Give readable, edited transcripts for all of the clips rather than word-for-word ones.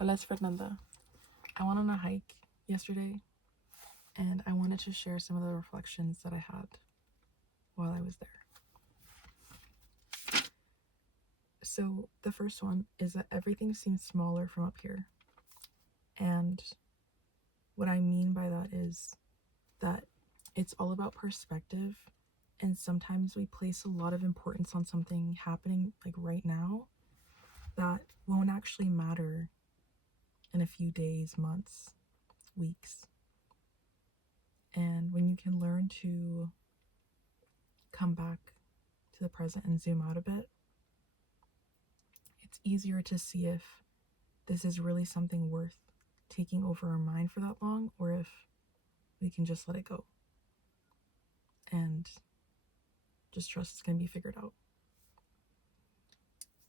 Hola, es Fernanda. I went on a hike yesterday and I wanted to share some of the reflections that I had while I was there. So, the first one is that everything seems smaller from up here. And what I mean by that is that it's all about perspective. And sometimes we place a lot of importance on something happening like right now that won't actually matter in a few days, months, weeks. And when you can learn to come back to the present and zoom out a bit, it's easier to see if this is really something worth taking over our mind for that long, or if we can just let it go and just trust it's going to be figured out.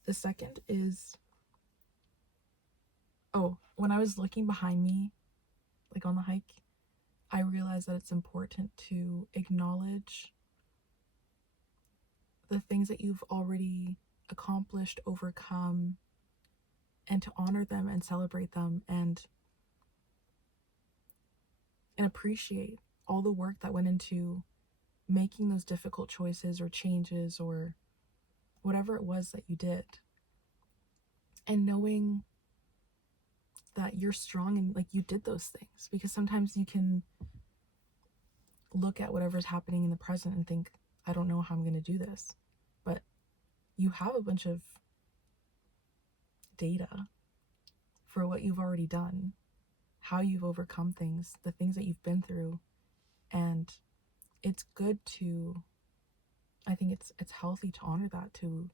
The second is, when I was looking behind me, like on the hike, I realized that it's important to acknowledge the things that you've already accomplished, overcome, and to honor them and celebrate them and appreciate all the work that went into making those difficult choices or changes or whatever it was that you did. And knowing that you're strong and like you did those things, because sometimes you can look at whatever's happening in the present and think, I don't know how I'm going to do this. But you have a bunch of data for what you've already done, how you've overcome things, the things that you've been through. And it's good to, I think it's healthy to honor that, to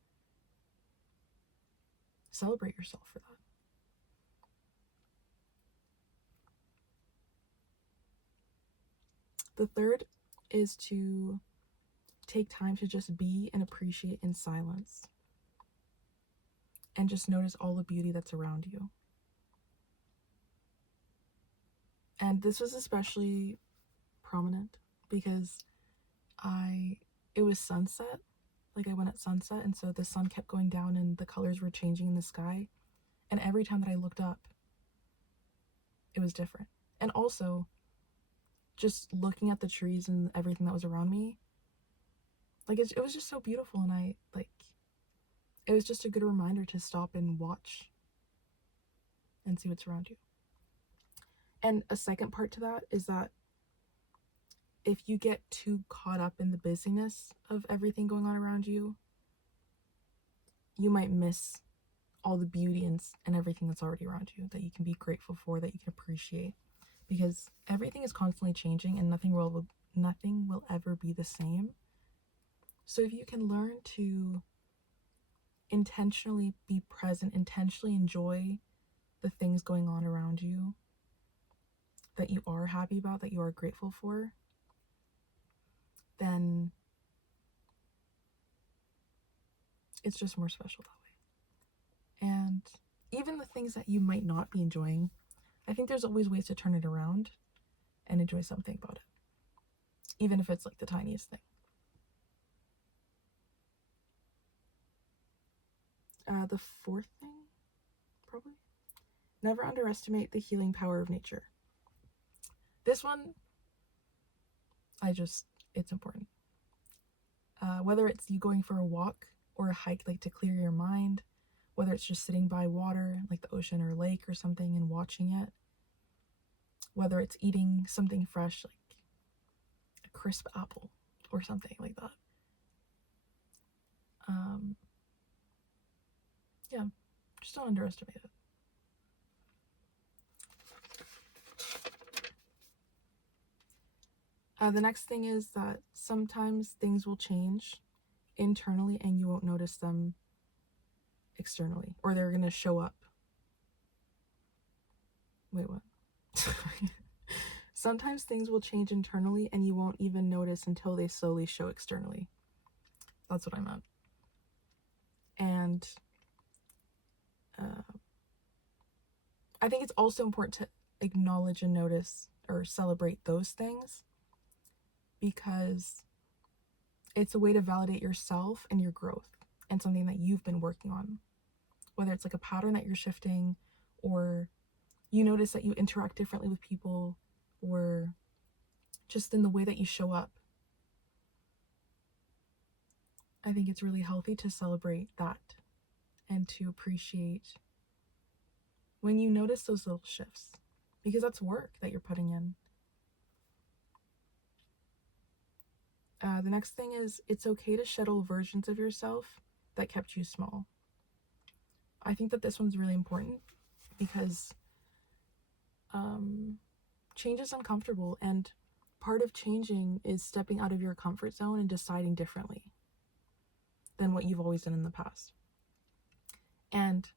celebrate yourself for that. The third is to take time to just be and appreciate in silence and just notice all the beauty that's around you. And this was especially prominent because it was sunset. Like I went at sunset, and so the sun kept going down and the colors were changing in the sky. And every time that I looked up, it was different. And also, just looking at the trees and everything that was around me, like it was just so beautiful. And it was just a good reminder to stop and watch and see what's around you. And a second part to that is that if you get too caught up in the busyness of everything going on around you, you might miss all the beauty and everything that's already around you that you can be grateful for, that you can appreciate, because everything is constantly changing and nothing will ever be the same. So if you can learn to intentionally be present, intentionally enjoy the things going on around you that you are happy about, that you are grateful for, then it's just more special that way. And even the things that you might not be enjoying, I think there's always ways to turn it around and enjoy something about it, even if it's like the tiniest thing. The fourth thing, probably, never underestimate the healing power of nature. This one, it's important. Whether it's you going for a walk or a hike, like to clear your mind, whether it's just sitting by water, like the ocean or lake or something, and watching it, whether it's eating something fresh, like a crisp apple or something like that. Yeah, just don't underestimate it. The next thing is that sometimes things will change internally and you won't notice them externally, or they're going to show up. Wait, what? Sometimes things will change internally and you won't even notice until they slowly show externally. That's what I meant. And I think it's also important to acknowledge and notice or celebrate those things, because it's a way to validate yourself and your growth and something that you've been working on. Whether it's like a pattern that you're shifting, or you notice that you interact differently with people, or just in the way that you show up. I think it's really healthy to celebrate that and to appreciate when you notice those little shifts, because that's work that you're putting in. The next thing is, it's okay to shed old versions of yourself that kept you small. I think that this one's really important because change is uncomfortable, and part of changing is stepping out of your comfort zone and deciding differently than what you've always done in the past. And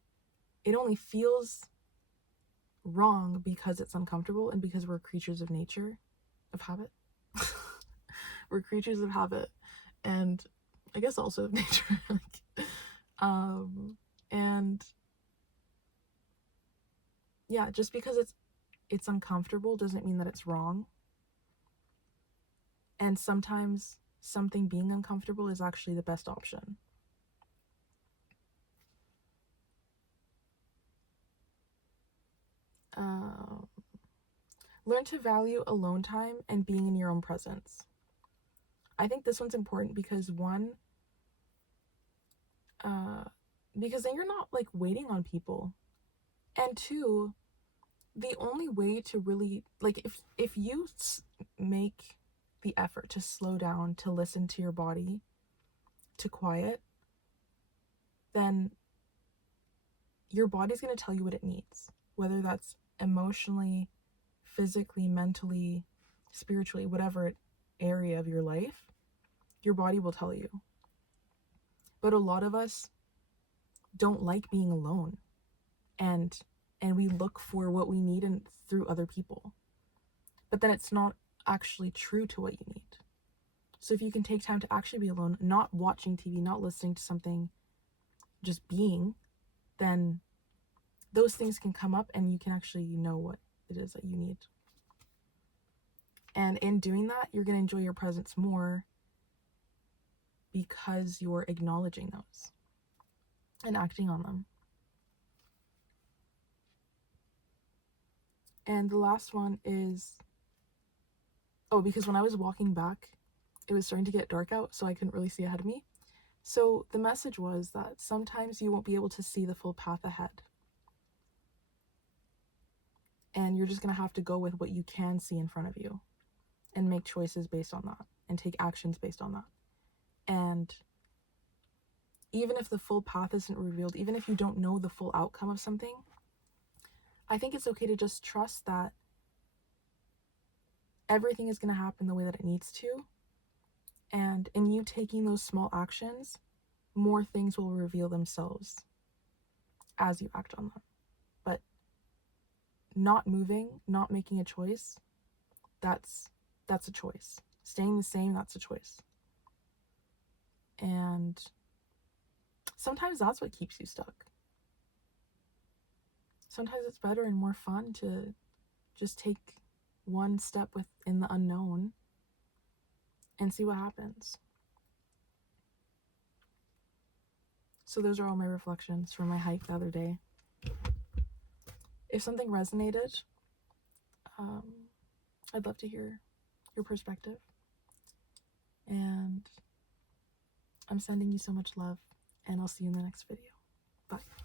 it only feels wrong because it's uncomfortable and because we're creatures of nature, of habit. We're creatures of habit, and I guess also of nature. And yeah, just because it's uncomfortable doesn't mean that it's wrong. And sometimes something being uncomfortable is actually the best option. Learn to value alone time and being in your own presence. I think this one's important because one, because then you're not like waiting on people, and two, the only way to really like if you make the effort to slow down, to listen to your body, to quiet, then your body's going to tell you what it needs, whether that's emotionally, physically, mentally, spiritually, whatever area of your life, your body will tell you. But a lot of us don't like being alone, and we look for what we need through other people, but then it's not actually true to what you need. So if you can take time to actually be alone, not watching TV, not listening to something, just being, then those things can come up and you can actually know what it is that you need. And in doing that, you're going to enjoy your presence more because you're acknowledging those and acting on them. And the last one is, because when I was walking back, it was starting to get dark out, so I couldn't really see ahead of me. So the message was that sometimes you won't be able to see the full path ahead. And you're just going to have to go with what you can see in front of you and make choices based on that and take actions based on that. And even if the full path isn't revealed, even if you don't know the full outcome of something, I think it's okay to just trust that everything is going to happen the way that it needs to. And in you taking those small actions, more things will reveal themselves as you act on them. But not moving, not making a choice, that's a choice. Staying the same, that's a choice. And sometimes that's what keeps you stuck. Sometimes it's better and more fun to just take one step within the unknown and see what happens. So those are all my reflections from my hike the other day. If something resonated, I'd love to hear your perspective. And I'm sending you so much love, and I'll see you in the next video. Bye.